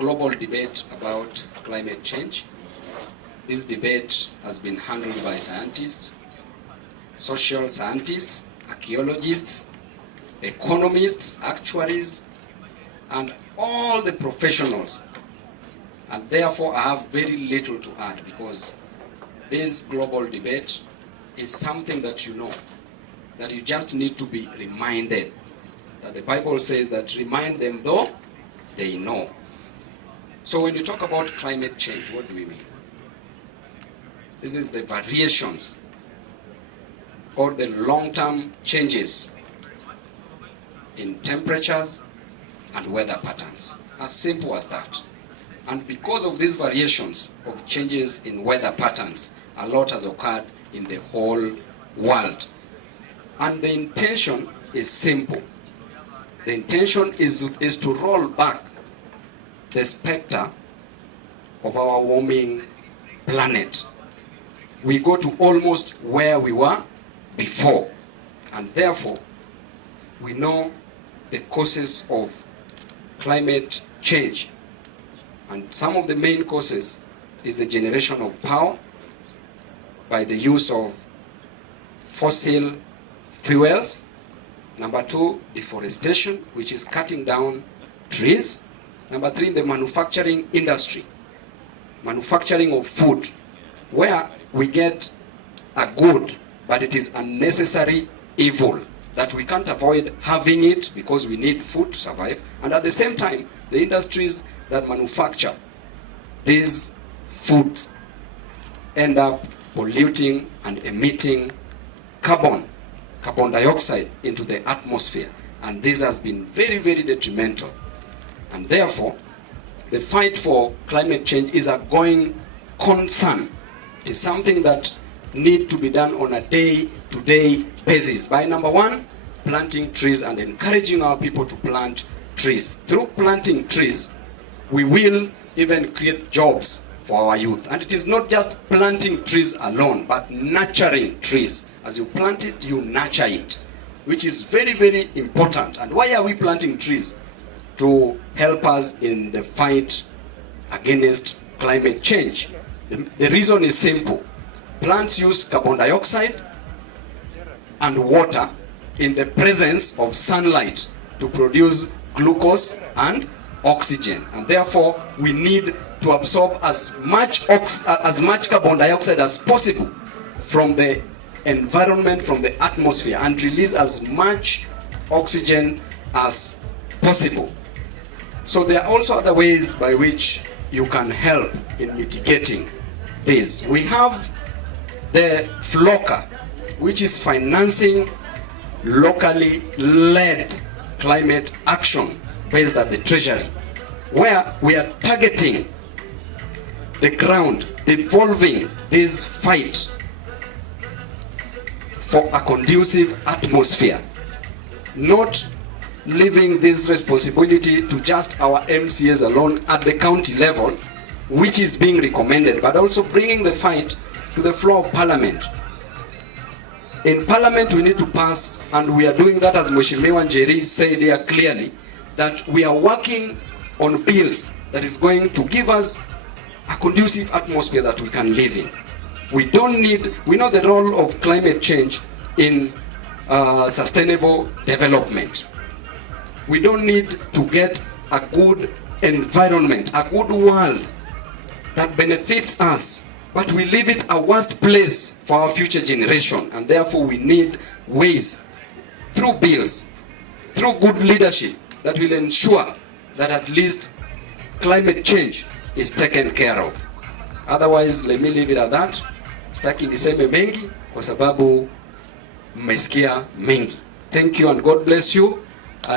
global debate about climate change. This debate has been handled by scientists, social scientists, archaeologists, economists, actuaries, and all the professionals. And therefore, I have very little to add, because this global debate is something that you know, that you just need to be reminded. That the Bible says that remind them though they know. So when you talk about climate change, what do we mean? This is the variations or the long-term changes in temperatures and weather patterns. As simple as that. And because of these variations of changes in weather patterns, a lot has occurred in the whole world. And the intention is simple. The intention is to roll back the specter of our warming planet. We go to almost where we were before. And therefore, we know the causes of climate change. And some of the main causes is the generation of power by the use of fossil fuels. Number 2, deforestation, which is cutting down trees. Number 3, the manufacturing industry, manufacturing of food, where we get a good, but it is unnecessary evil that we can't avoid having it because we need food to survive. And at the same time, the industries that manufacture these foods end up polluting and emitting carbon dioxide into the atmosphere. And this has been very, very detrimental. And therefore, the fight for climate change is a going concern. It is something that needs to be done on a day-to-day basis. By number 1, planting trees and encouraging our people to plant trees. Through planting trees, we will even create jobs for our youth. And it is not just planting trees alone, but nurturing trees. As you plant it, you nurture it, which is very, very important. And why are we planting trees? To help us in the fight against climate change. The reason is simple. Plants use carbon dioxide and water in the presence of sunlight to produce glucose and oxygen. And therefore, we need to absorb as much carbon dioxide as possible from the environment, from the atmosphere, and release as much oxygen as possible. So there are also other ways by which you can help in mitigating this. We have the FLOCA, which is financing locally led climate action based at the Treasury, where we are targeting the ground, devolving this fight for a conducive atmosphere, not leaving this responsibility to just our MCAs alone at the county level, which is being recommended, but also bringing the fight to the floor of Parliament. In Parliament, we need to pass, and we are doing that, as Mheshimiwa Njeri said here clearly, that we are working on bills that is going to give us a conducive atmosphere that we can live in. We know the role of climate change in sustainable development. We don't need to get a good environment, a good world that benefits us, but we leave it a worst place for our future generation. And therefore we need ways, through bills, through good leadership, that will ensure that at least climate change is taken care of. Otherwise, let me leave it at that. Sitaki niseme mengi kwa sababu mmesikia mengi. Thank you and God bless you.